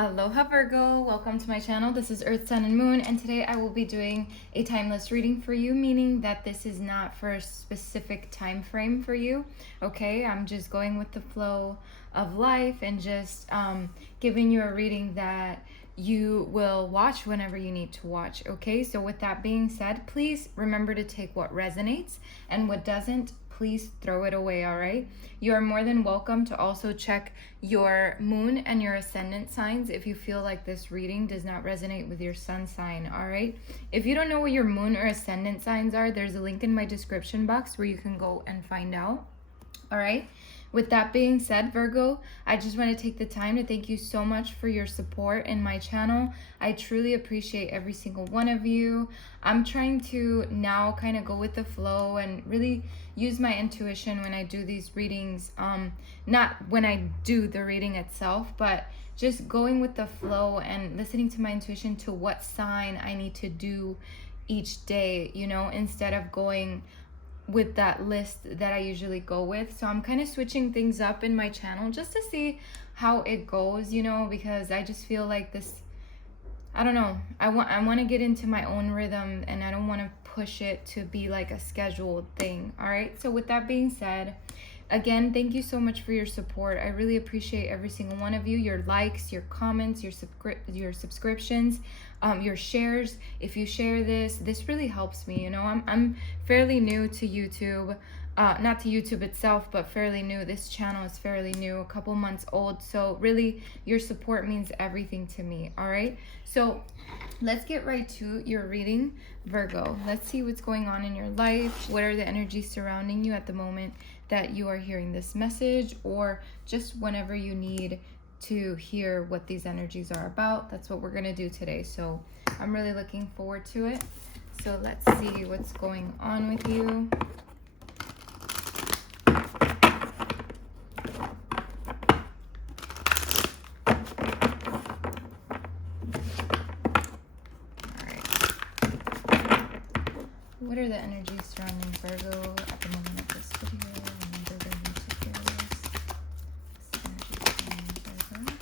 Aloha Virgo, welcome to my channel. This is Earth, Sun, and Moon, and today I will be doing a timeless reading for you, meaning that this is not for a specific time frame for you, okay? I'm just going with the flow of life and just giving you a reading that you will watch whenever you need to watch, okay? So with that being said, please remember to take what resonates, and what doesn't, please throw it away, all right? You are more than welcome to also check your moon and your ascendant signs if you feel like this reading does not resonate with your sun sign, all right? If you don't know what your moon or ascendant signs are, there's a link in my description box where you can go and find out, all right? With that being said, Virgo, I just want to take the time to thank you so much for your support in my channel. I truly appreciate every single one of you. I'm trying to now kind of go with the flow and really use my intuition when I do these readings. Not when I do the reading itself, but just going with the flow and listening to my intuition to what sign I need to do each day, you know, instead of going with that list that I usually go with. So I'm kind of switching things up in my channel just to see how it goes, you know, because I just feel like this, I don't know, I want to get into my own rhythm, and I don't want to push it to be like a scheduled thing. All right, so with that being said, again, thank you so much for your support. I really appreciate every single one of you, your likes, your comments, your subscriptions, your shares. If you share this really helps me. You know, I'm fairly new to YouTube, not to YouTube itself, but fairly new. This channel is fairly new, a couple months old. So really, your support means everything to me. All right, so let's get right to your reading, Virgo. Let's see what's going on in your life. What are the energies surrounding you at the moment that you are hearing this message, or just whenever you need to hear what these energies are about. That's what we're going to do today. So I'm really looking forward to it. So let's see what's going on with you. What are the energies surrounding Virgo at the moment of this video? Remember, they need to hear this. Energy surrounding Virgo.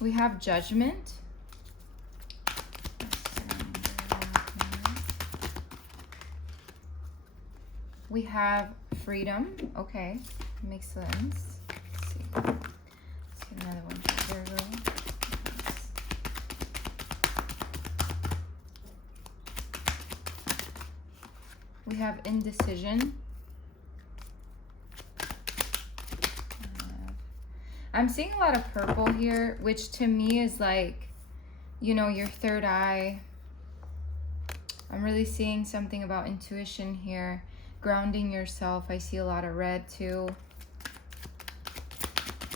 We have Judgment. We have Freedom. Okay, makes sense. Let's see. Let's get another one for Virgo. We have Indecision. I'm seeing a lot of purple here, which to me is like, you know, your third eye. I'm really seeing something about intuition here. Grounding yourself. I see a lot of red too.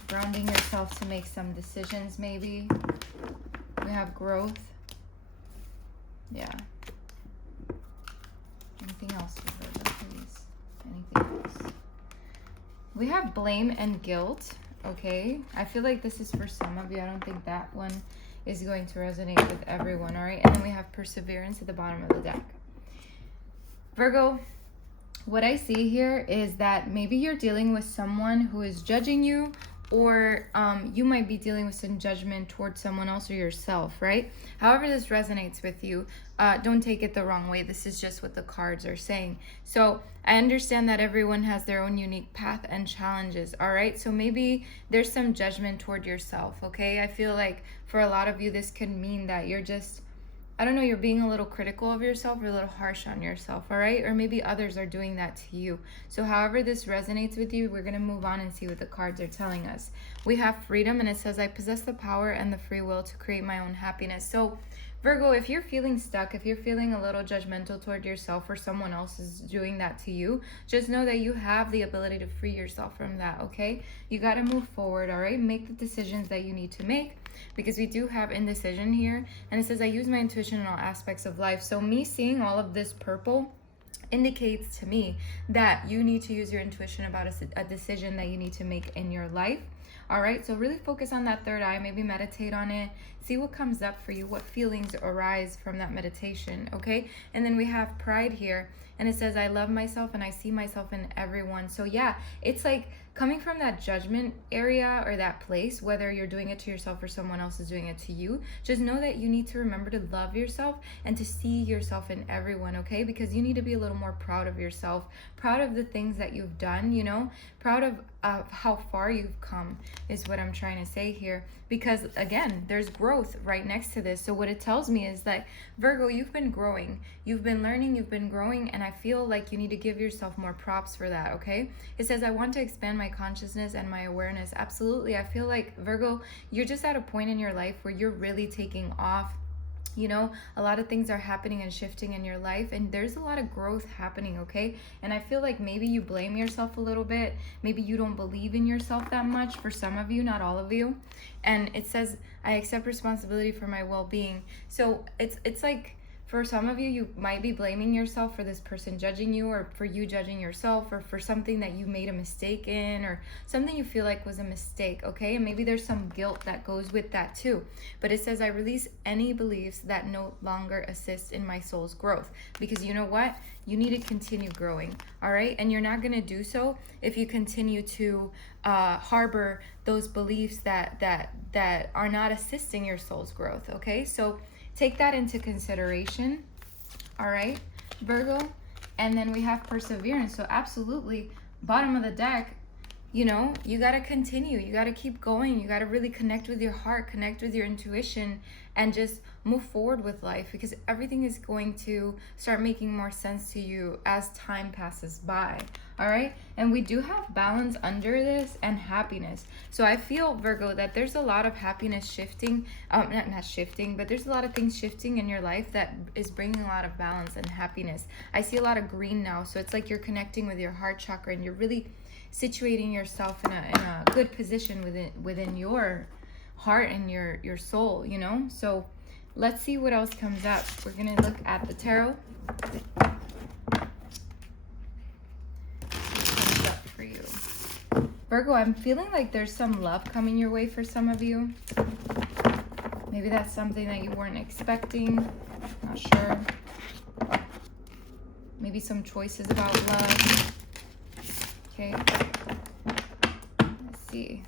Grounding yourself to make some decisions maybe. We have growth. Yeah. Anything else for Virgo, please? Anything else? We have blame and guilt. Okay, I feel like this is for some of you. I don't think that one is going to resonate with everyone. All right, and then we have perseverance at the bottom of the deck. Virgo, what I see here is that maybe you're dealing with someone who is judging you, or you might be dealing with some judgment towards someone else or yourself, right? However this resonates with you, don't take it the wrong way. This is just what the cards are saying. So I understand that everyone has their own unique path and challenges, all right? So maybe there's some judgment toward yourself, okay? I feel like for a lot of you, this could mean that you're just, I don't know, you're being a little critical of yourself or a little harsh on yourself, all right? Or maybe others are doing that to you. So however this resonates with you, we're going to move on and see what the cards are telling us. We have freedom, and it says, I possess the power and the free will to create my own happiness. So Virgo, if you're feeling stuck, if you're feeling a little judgmental toward yourself or someone else is doing that to you, just know that you have the ability to free yourself from that, okay? You got to move forward, all right? Make the decisions that you need to make, because we do have indecision here. And it says, I use my intuition in all aspects of life. So me seeing all of this purple indicates to me that you need to use your intuition about a decision that you need to make in your life. All right, so really focus on that third eye, maybe meditate on it, See what comes up for you, what feelings arise from that meditation, okay? And then we have pride here, and it says, I love myself and I see myself in everyone. So yeah, it's like coming from that judgment area or that place, whether you're doing it to yourself or someone else is doing it to you, just know that you need to remember to love yourself and to see yourself in everyone, okay? Because you need to be a little more proud of yourself, proud of the things that you've done, you know, proud of how far you've come is what I'm trying to say here. Because again, there's growth right next to this. So what it tells me is that, Virgo, you've been growing, you've been learning, you've been growing, and I feel like you need to give yourself more props for that, okay? It says, I want to expand my consciousness and my awareness. Absolutely. I feel like, Virgo, you're just at a point in your life where you're really taking off. You know, a lot of things are happening and shifting in your life, and there's a lot of growth happening, okay? And I feel like maybe you blame yourself a little bit. Maybe you don't believe in yourself that much, for some of you, not all of you. And it says, I accept responsibility for my well-being. So it's like, for some of you, you might be blaming yourself for this person judging you, or for you judging yourself, or for something that you made a mistake in, or something you feel like was a mistake, okay? And maybe there's some guilt that goes with that too. But it says, I release any beliefs that no longer assist in my soul's growth. Because you know what? You need to continue growing, all right? And you're not gonna do so if you continue to harbor those beliefs that are not assisting your soul's growth, okay? So take that into consideration, all right, Virgo? And then we have perseverance. So absolutely, bottom of the deck, you know, you got to continue. You got to keep going. You got to really connect with your heart, connect with your intuition, and just move forward with life, because everything is going to start making more sense to you as time passes by. All right. And we do have balance under this, and happiness. So I feel, Virgo, that there's a lot of happiness shifting, not shifting, but there's a lot of things shifting in your life that is bringing a lot of balance and happiness. I see a lot of green now. So it's like you're connecting with your heart chakra, and you're really situating yourself in a good position within your heart and your soul, you know? So let's see what else comes up. We're gonna look at the tarot. What comes up for you, Virgo? I'm feeling like there's some love coming your way for some of you. Maybe that's something that you weren't expecting. Not sure. Maybe some choices about love. Okay, let's see.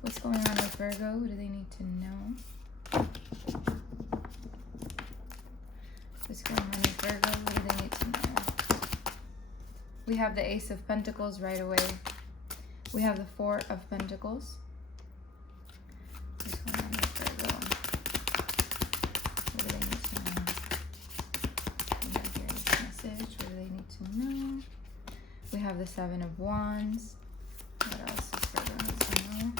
What's going on with Virgo? What do they need to know? What's going on with Virgo? What do they need to know? We have the Ace of Pentacles right away. We have the Four of Pentacles. What's going on with Virgo? What do they need to know? We have your message. What do they need to know? We have the Seven of Wands. What else is Virgo need to know?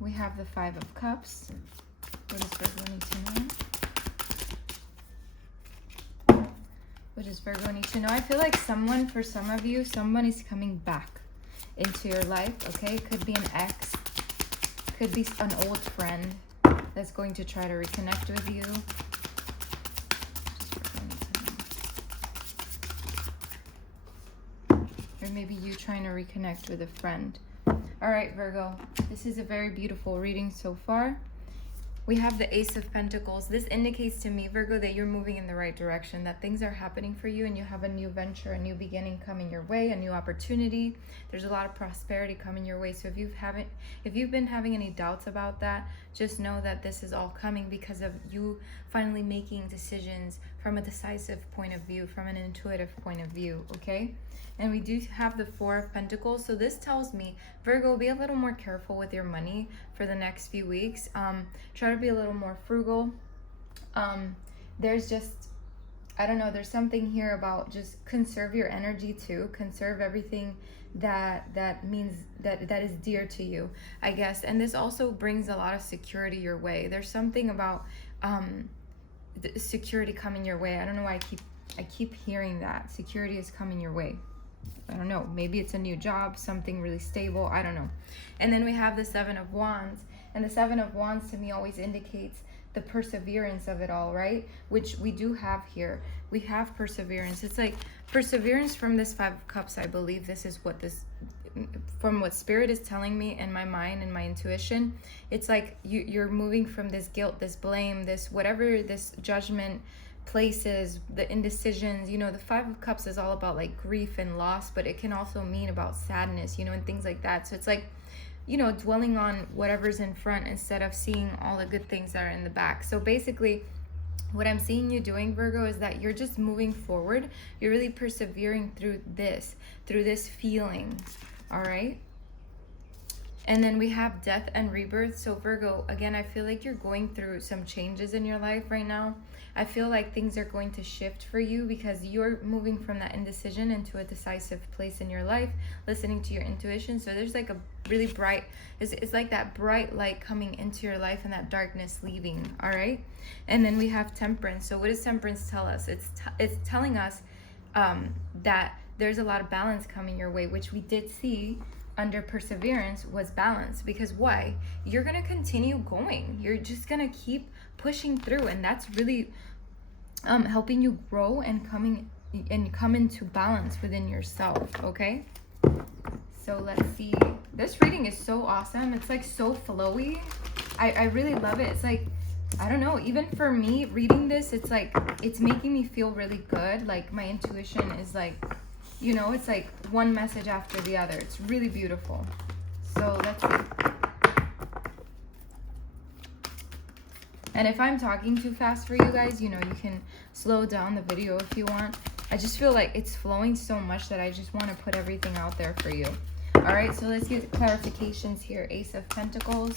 We have the Five of Cups. What does Virgo need to know? What does Virgo need to know? I feel like someone, for some of you, someone is coming back into your life, okay? Could be an ex. Could be an old friend that's going to try to reconnect with you. Or maybe you trying to reconnect with a friend. All right, Virgo, this is a very beautiful reading so far. We have the Ace of Pentacles. This indicates to me, Virgo, that you're moving in the right direction, that things are happening for you, and you have a new venture, a new beginning coming your way, a new opportunity. There's a lot of prosperity coming your way. So if you've been having any doubts about that, just know that this is all coming because of you finally making decisions from a decisive point of view, from an intuitive point of view, okay? And we do have the Four of Pentacles. So this tells me, Virgo, be a little more careful with your money for the next few weeks. Try to be a little more frugal. There's just, I don't know, there's something here about just conserve your energy too. Conserve everything that means that is dear to you, I guess. And this also brings a lot of security your way. There's something about the security coming your way. I don't know why I keep hearing that. Security is coming your way. I don't know, maybe it's a new job, something really stable, I don't know. And then we have the Seven of Wands, and the Seven of Wands to me always indicates the perseverance of it all, right? Which we do have here. We have perseverance. It's like perseverance from this Five of Cups. I believe this is what this from what spirit is telling me in my mind and my intuition, it's like you're moving from this guilt, this blame, this whatever, this judgment places, the indecisions. You know, the Five of Cups is all about like grief and loss, but it can also mean about sadness, you know, and things like that. So it's like, you know, dwelling on whatever's in front instead of seeing all the good things that are in the back. So basically, what I'm seeing you doing, Virgo, is that you're just moving forward. You're really persevering through this feeling, all right? And then we have death and rebirth. So Virgo, again, I feel like you're going through some changes in your life right now. I feel like things are going to shift for you because you're moving from that indecision into a decisive place in your life, listening to your intuition. So there's like a really bright, it's like that bright light coming into your life and that darkness leaving, all right? And then we have temperance. So what does temperance tell us? It's telling us that there's a lot of balance coming your way, which we did see under perseverance was balance. Because why? You're going to continue going. You're just going to keep pushing through, and that's really helping you grow and come into balance within yourself, okay? So let's see. This reading is so awesome. It's like so flowy. I really love it. It's like, I don't know, even for me reading this, it's like, it's making me feel really good. Like my intuition is like, you know, it's like one message after the other. It's really beautiful. So let's see. And if I'm talking too fast for you guys, you know, you can slow down the video if you want. I just feel like it's flowing so much that I just want to put everything out there for you. All right, so let's get clarifications here. Ace of Pentacles.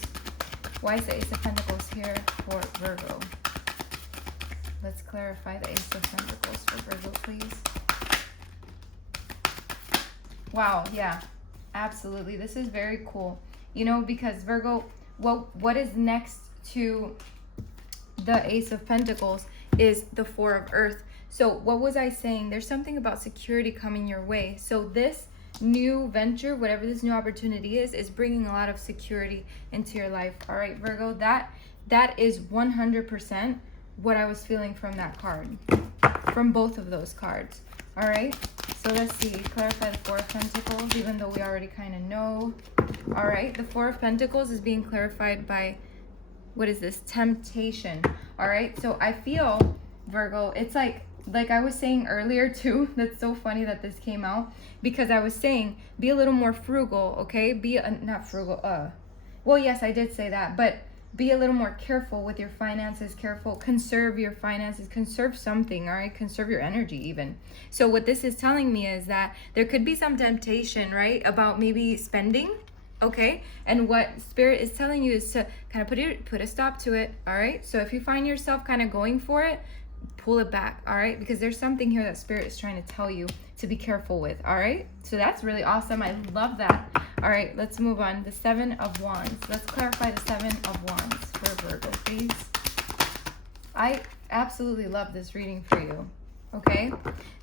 Why is the Ace of Pentacles here for Virgo? Let's clarify the Ace of Pentacles for Virgo, please. Wow, yeah, absolutely. This is very cool. You know, because Virgo, what is next to the Ace of Pentacles is the Four of Earth. So what was I saying? There's something about security coming your way. So this new venture, whatever this new opportunity is bringing a lot of security into your life. All right, Virgo, that is 100% what I was feeling from that card, from both of those cards. All right, so let's see, clarify the Four of Pentacles, even though we already kind of know. All right, the Four of Pentacles is being clarified by, what is this? Temptation. All right, so I feel, Virgo, it's like I was saying earlier too, that's so funny that this came out, because I was saying be a little more frugal, okay? Not frugal, well, yes, I did say that, but be a little more careful with your finances, conserve your finances, conserve something, all right? Conserve your energy even. So what this is telling me is that there could be some temptation, right? About maybe spending, okay? And what Spirit is telling you is to kind of put a stop to it, all right? So if you find yourself kind of going for it, pull it back, all right? Because there's something here that Spirit is trying to tell you to be careful with, all right? So that's really awesome. I love that. All right, let's move on. The Seven of Wands. Let's clarify the Seven of Wands for Virgo, please. I absolutely love this reading for you, okay?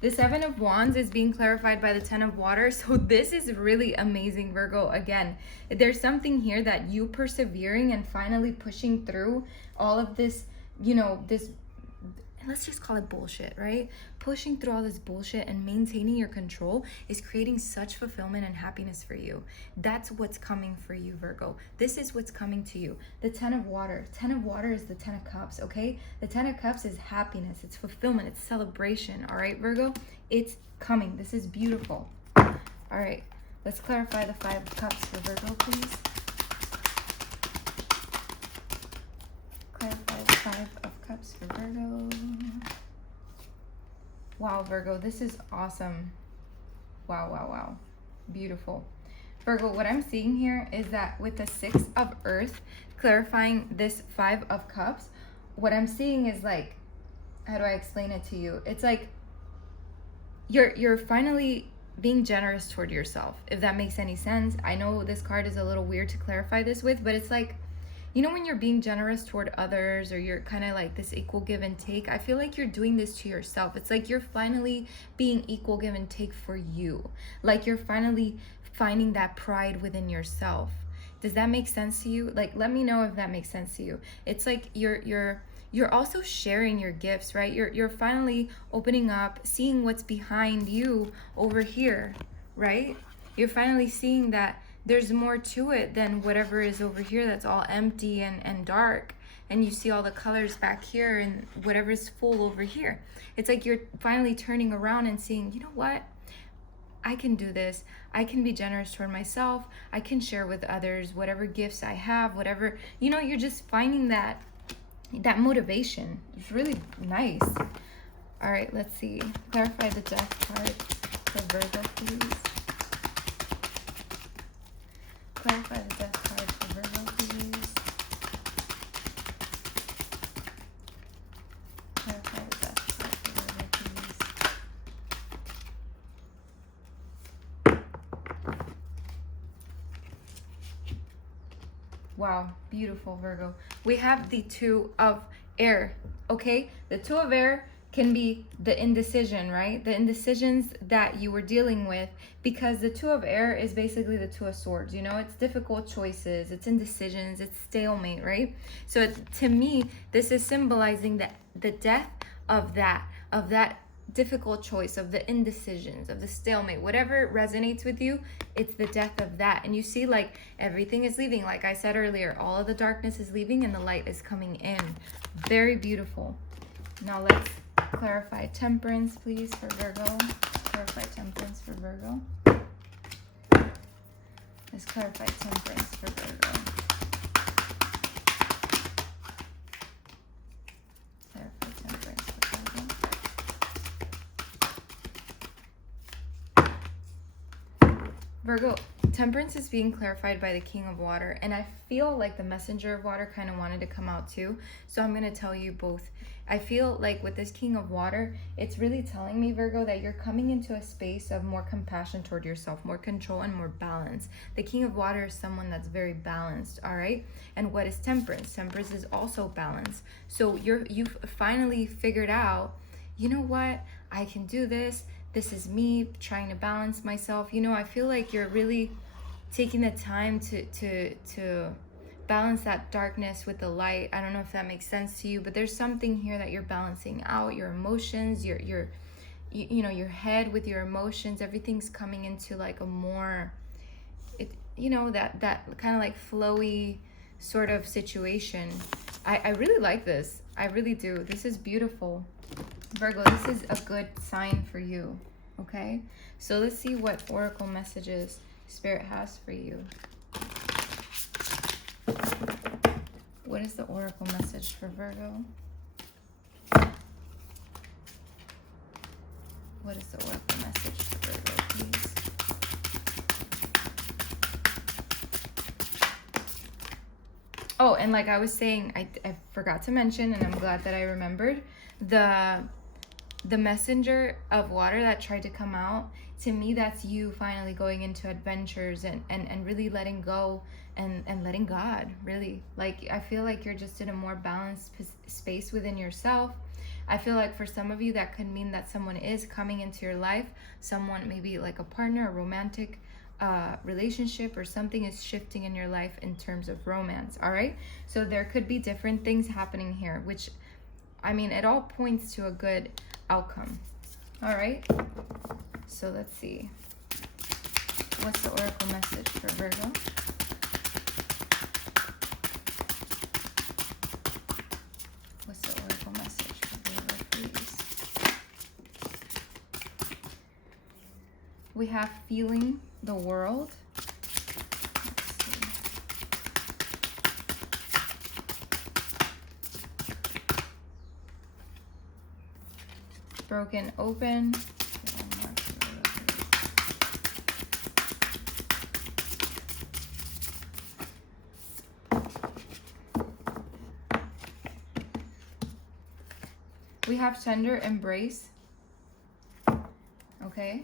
The Seven of Wands is being clarified by the Ten of Water. So this is really amazing, Virgo. Again, there's something here that you persevering and finally pushing through all of this, you know, this, let's just call it bullshit, right? Pushing through all this bullshit and maintaining your control is creating such fulfillment and happiness for you. That's what's coming for you, Virgo. This is what's coming to you. The Ten of Water. Ten of Water is the Ten of Cups, okay? The Ten of Cups is happiness, it's fulfillment, it's celebration, all right, Virgo? It's coming. This is beautiful. All right, let's clarify the Five of Cups for Virgo, please. Clarify the Five of Cups for Virgo. Wow, Virgo, this is awesome. Wow, wow, wow. Beautiful. Virgo, what I'm seeing here is that with the Six of Earth, clarifying this Five of Cups, what I'm seeing is like, how do I explain it to you? It's like you're finally being generous toward yourself, if that makes any sense. I know this card is a little weird to clarify this with, but it's like, you know, when you're being generous toward others, or you're kind of like this equal give and take, I feel like you're doing this to yourself. It's like you're finally being equal give and take for you. Like you're finally finding that pride within yourself. Does that make sense to you? Like, let me know if that makes sense to you. It's like you're also sharing your gifts, right? You're finally opening up, seeing what's behind you over here, right? you're finally seeing that there's more to it than whatever is over here that's all empty and dark. And you see all the colors back here and whatever's full over here. It's like you're finally turning around and seeing, you know what? I can do this. I can be generous toward myself. I can share with others whatever gifts I have, whatever, you know, you're just finding that motivation. It's really nice. All right, let's see. Clarify the death card for Virgo, please. Clarify the death card for Virgo, please. Clarify the death card for Virgo, please. Wow, beautiful, Virgo. We have the Two of Air, okay? The Two of Air can be the indecision, right? The indecisions that you were dealing with, because the Two of Air is basically the Two of Swords, you know? It's difficult choices, it's indecisions, it's stalemate, right? So to me, this is symbolizing the death of that difficult choice, of the indecisions, of the stalemate, whatever resonates with you, it's the death of that. And you see, like, everything is leaving. Like I said earlier, all of the darkness is leaving and the light is coming in. Very beautiful. Now let's clarify temperance, please, for Virgo. Clarify temperance for Virgo. Let's clarify temperance for Virgo. Clarify temperance for Virgo. Virgo, temperance is being clarified by the King of Water, and I feel like the Messenger of Water kind of wanted to come out too, so I'm going to tell you both. I feel like with this King of Water, it's really telling me, Virgo, that you're coming into a space of more compassion toward yourself, more control, and more balance. The King of Water is someone that's very balanced, all right? And what is temperance? Temperance is also balance. So you've finally figured out, you know what? I can do this. This is me trying to balance myself. You know, I feel like you're really taking the time to balance that darkness with the light. I don't know if that makes sense to you, but there's something here that you're balancing out. Your emotions, you know, your head with your emotions, everything's coming into like a more, you know, that kind of like flowy sort of situation. I really like this. I really do. This is beautiful. Virgo, this is a good sign for you, okay? So let's see what oracle messages Spirit has for you. What is the oracle message for Virgo? What is the oracle message for Virgo, please? Oh, and like I was saying, I forgot to mention, and I'm glad that I remembered, the Messenger of Water that tried to come out. To me, that's you finally going into adventures and really letting go and letting God, really. Like, I feel like you're just in a more balanced space within yourself. I feel like for some of you, that could mean that someone is coming into your life. Someone, maybe like a partner, a romantic relationship, or something is shifting in your life in terms of romance, all right? So there could be different things happening here, which, I mean, it all points to a good outcome, all right? So let's see. What's the oracle message for Virgo? What's the oracle message for Virgo, please? We have feeling the world. Broken open. We have tender embrace. Okay.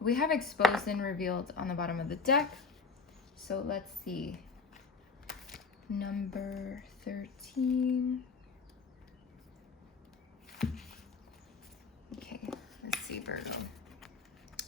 We have exposed and revealed on the bottom of the deck. So let's see. Number 13. Okay, let's see, Virgo.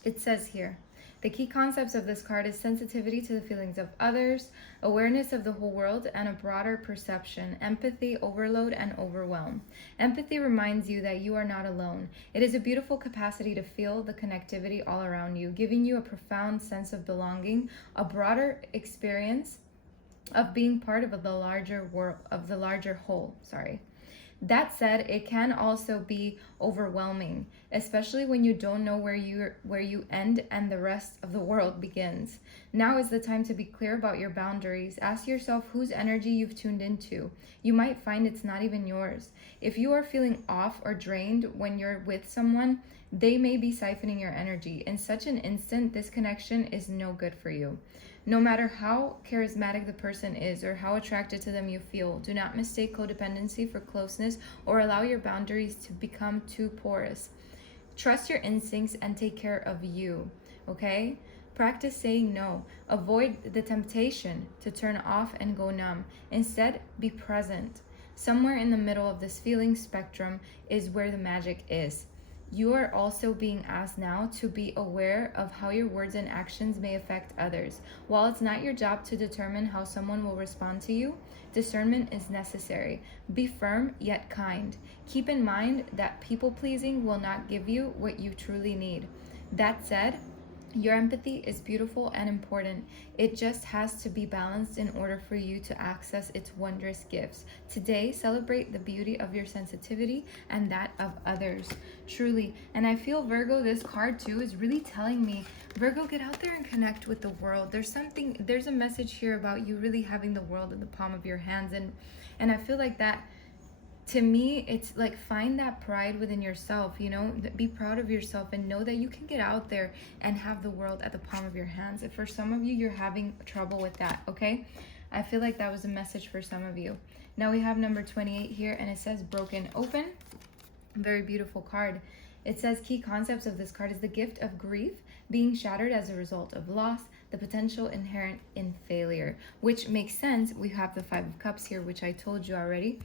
It says here, The key concepts of this card is sensitivity to the feelings of others, awareness of the whole world, and a broader perception, empathy, overload, and overwhelm. Empathy reminds you that you are not alone. It is a beautiful capacity to feel the connectivity all around you, giving you a profound sense of belonging, a broader experience of being part of the larger world, of the larger whole. That said, it can also be overwhelming, especially when you don't know where you end and the rest of the world begins. Now is the time to be clear about your boundaries. Ask yourself whose energy you've tuned into. You might find it's not even yours. If you are feeling off or drained when you're with someone, they may be siphoning your energy. In such an instant, this connection is no good for you. No matter how charismatic the person is or how attracted to them you feel, do not mistake codependency for closeness or allow your boundaries to become too porous. Trust your instincts and take care of you, okay? Practice saying no. Avoid the temptation to turn off and go numb. Instead, be present. Somewhere in the middle of this feeling spectrum is where the magic is. You are also being asked now to be aware of how your words and actions may affect others. While it's not your job to determine how someone will respond to you, discernment is necessary. Be firm yet kind. Keep in mind that people-pleasing will not give you what you truly need. That said, your empathy is beautiful and important. It just has to be balanced in order for you to access its wondrous gifts. Today, celebrate the beauty of your sensitivity and that of others. Truly. And I feel, Virgo, this card too is really telling me, Virgo, get out there and connect with the world. There's a message here about you really having the world in the palm of your hands. And I feel like that, to me, it's like, find that pride within yourself, be proud of yourself and know that you can get out there and have the world at the palm of your hands. If for some of you, you're having trouble with that, okay? I feel like that was a message for some of you. Now we have number 28 here, and it says broken open. Very beautiful card. It says key concepts of this card is the gift of grief, being shattered as a result of loss, the potential inherent in failure, which makes sense. We have the Five of Cups here, which I told you already.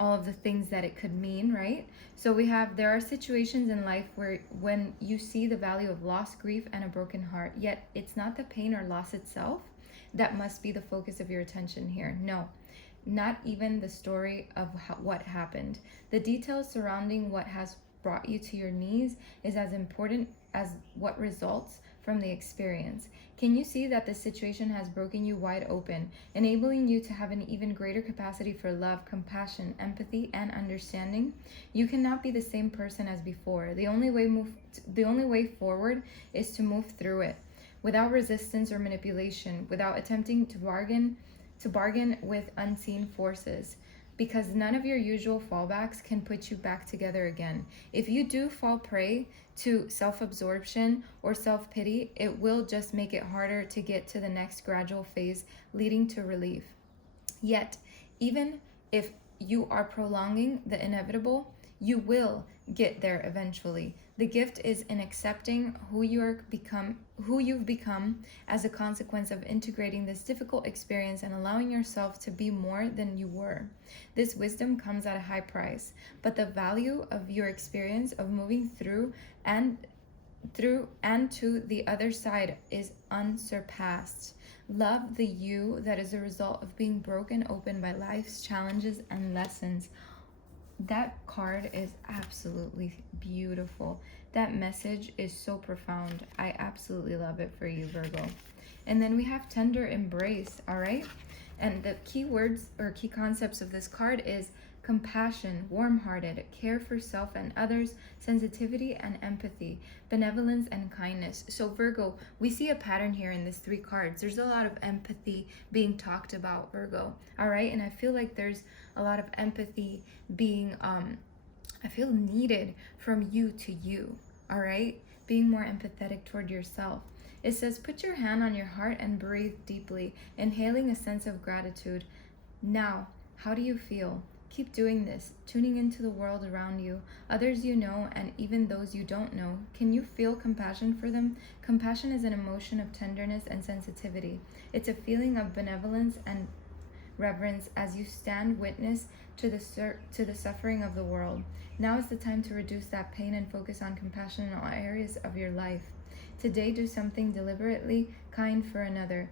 All of the things that it could mean, right? So there are situations in life where when you see the value of loss, grief, and a broken heart, yet it's not the pain or loss itself that must be the focus of your attention here. No, not even the story of what happened. The details surrounding what has brought you to your knees is as important as what results from the experience. Can you see that this situation has broken you wide open, enabling you to have an even greater capacity for love, compassion, empathy, and understanding? You cannot be the same person as before. The only way forward is to move through it without resistance or manipulation, without attempting to bargain with unseen forces, because none of your usual fallbacks can put you back together again. If you do fall prey to self-absorption or self-pity, it will just make it harder to get to the next gradual phase leading to relief. Yet, even if you are prolonging the inevitable, you will get there eventually. The gift is in accepting who you've become as a consequence of integrating this difficult experience and allowing yourself to be more than you were. This wisdom comes at a high price, but the value of your experience of moving through and to the other side is unsurpassed. Love the you that is a result of being broken open by life's challenges and lessons. That card is absolutely beautiful. That message is so profound. I absolutely love it for you, Virgo. And then we have tender embrace, all right? And the key words or key concepts of this card is compassion, warm-hearted, care for self and others, sensitivity and empathy, benevolence and kindness. So Virgo, we see a pattern here in these three cards. There's a lot of empathy being talked about, Virgo, all right? And I feel like there's a lot of empathy being, I feel needed from you to you, all right? Being more empathetic toward yourself. It says, put your hand on your heart and breathe deeply, inhaling a sense of gratitude. Now, how do you feel? Keep doing this, tuning into the world around you, others you know, and even those you don't know. Can you feel compassion for them? Compassion is an emotion of tenderness and sensitivity. It's a feeling of benevolence and reverence as you stand witness to the suffering of the world. Now is the time to reduce that pain and focus on compassion in all areas of your life. Today, do something deliberately kind for another.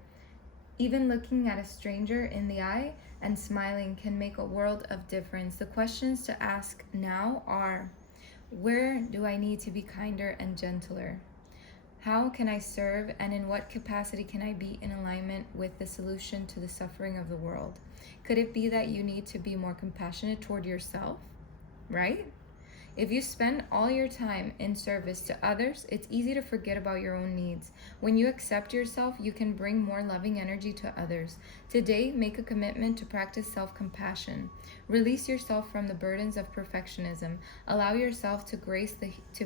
Even looking at a stranger in the eye and smiling can make a world of difference. The questions to ask now are: where do I need to be kinder and gentler? How can I serve, and in what capacity can I be in alignment with the solution to the suffering of the world? Could it be that you need to be more compassionate toward yourself, right? If you spend all your time in service to others, it's easy to forget about your own needs. When you accept yourself, you can bring more loving energy to others. Today, make a commitment to practice self-compassion. Release yourself from the burdens of perfectionism. Allow yourself the grace to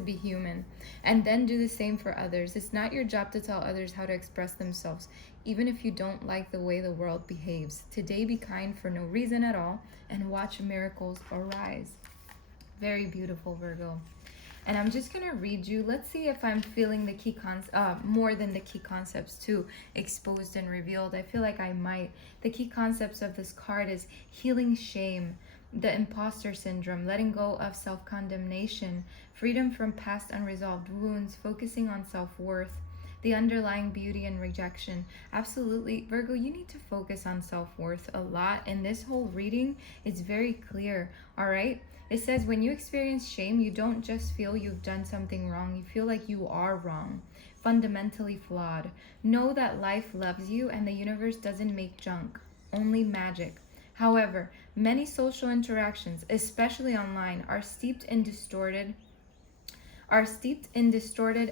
be human, and then do the same for others. It's not your job to tell others how to express themselves, even if you don't like the way the world behaves. Today, be kind for no reason at all and watch miracles arise. Very beautiful, Virgo. And I'm just gonna read you. Let's see if I'm feeling the key more than the key concepts too exposed and revealed. I feel like I might. The key concepts of this card is healing shame, the imposter syndrome, letting go of self-condemnation, freedom from past unresolved wounds, focusing on self-worth, the underlying beauty and rejection. Absolutely, Virgo, you need to focus on self-worth a lot. In this whole reading, it's very clear, all right? It says when you experience shame, you don't just feel you've done something wrong, you feel like you are wrong, fundamentally flawed. Know that life loves you and the universe doesn't make junk, only magic. However, many social interactions, especially online, are steeped in distorted,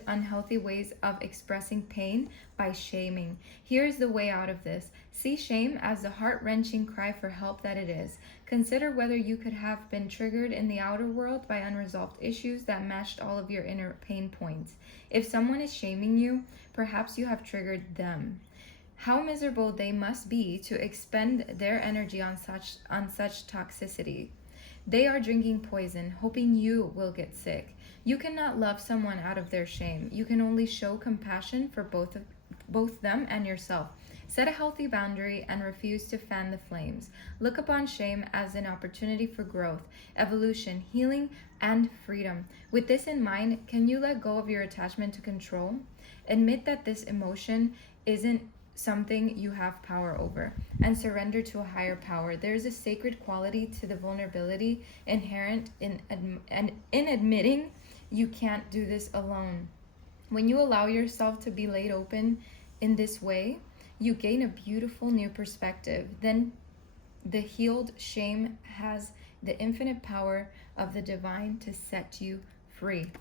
unhealthy ways of expressing pain by shaming. Here's the way out of this. See shame as the heart-wrenching cry for help that it is. Consider whether you could have been triggered in the outer world by unresolved issues that matched all of your inner pain points. If someone is shaming you, perhaps you have triggered them. How miserable they must be to expend their energy on such toxicity. They are drinking poison, hoping you will get sick. You cannot love someone out of their shame. You can only show compassion for both them and yourself. Set a healthy boundary and refuse to fan the flames. Look upon shame as an opportunity for growth, evolution, healing, and freedom. With this in mind, can you let go of your attachment to control? Admit that this emotion isn't something you have power over, and surrender to a higher power. There's a sacred quality to the vulnerability inherent in admitting you can't do this alone. When you allow yourself to be laid open in this way, you gain a beautiful new perspective. Then the healed shame has the infinite power of the divine to set you free.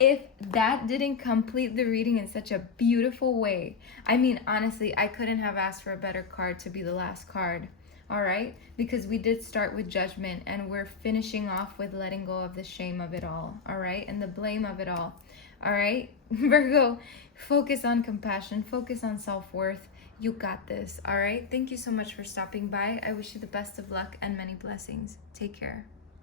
If that didn't complete the reading in such a beautiful way, I mean, honestly, I couldn't have asked for a better card to be the last card, all right? Because we did start with judgment, and we're finishing off with letting go of the shame of it all, all right? And the blame of it all, right? Virgo, focus on compassion, focus on self-worth. You got this, all right? Thank you so much for stopping by. I wish you the best of luck and many blessings. Take care.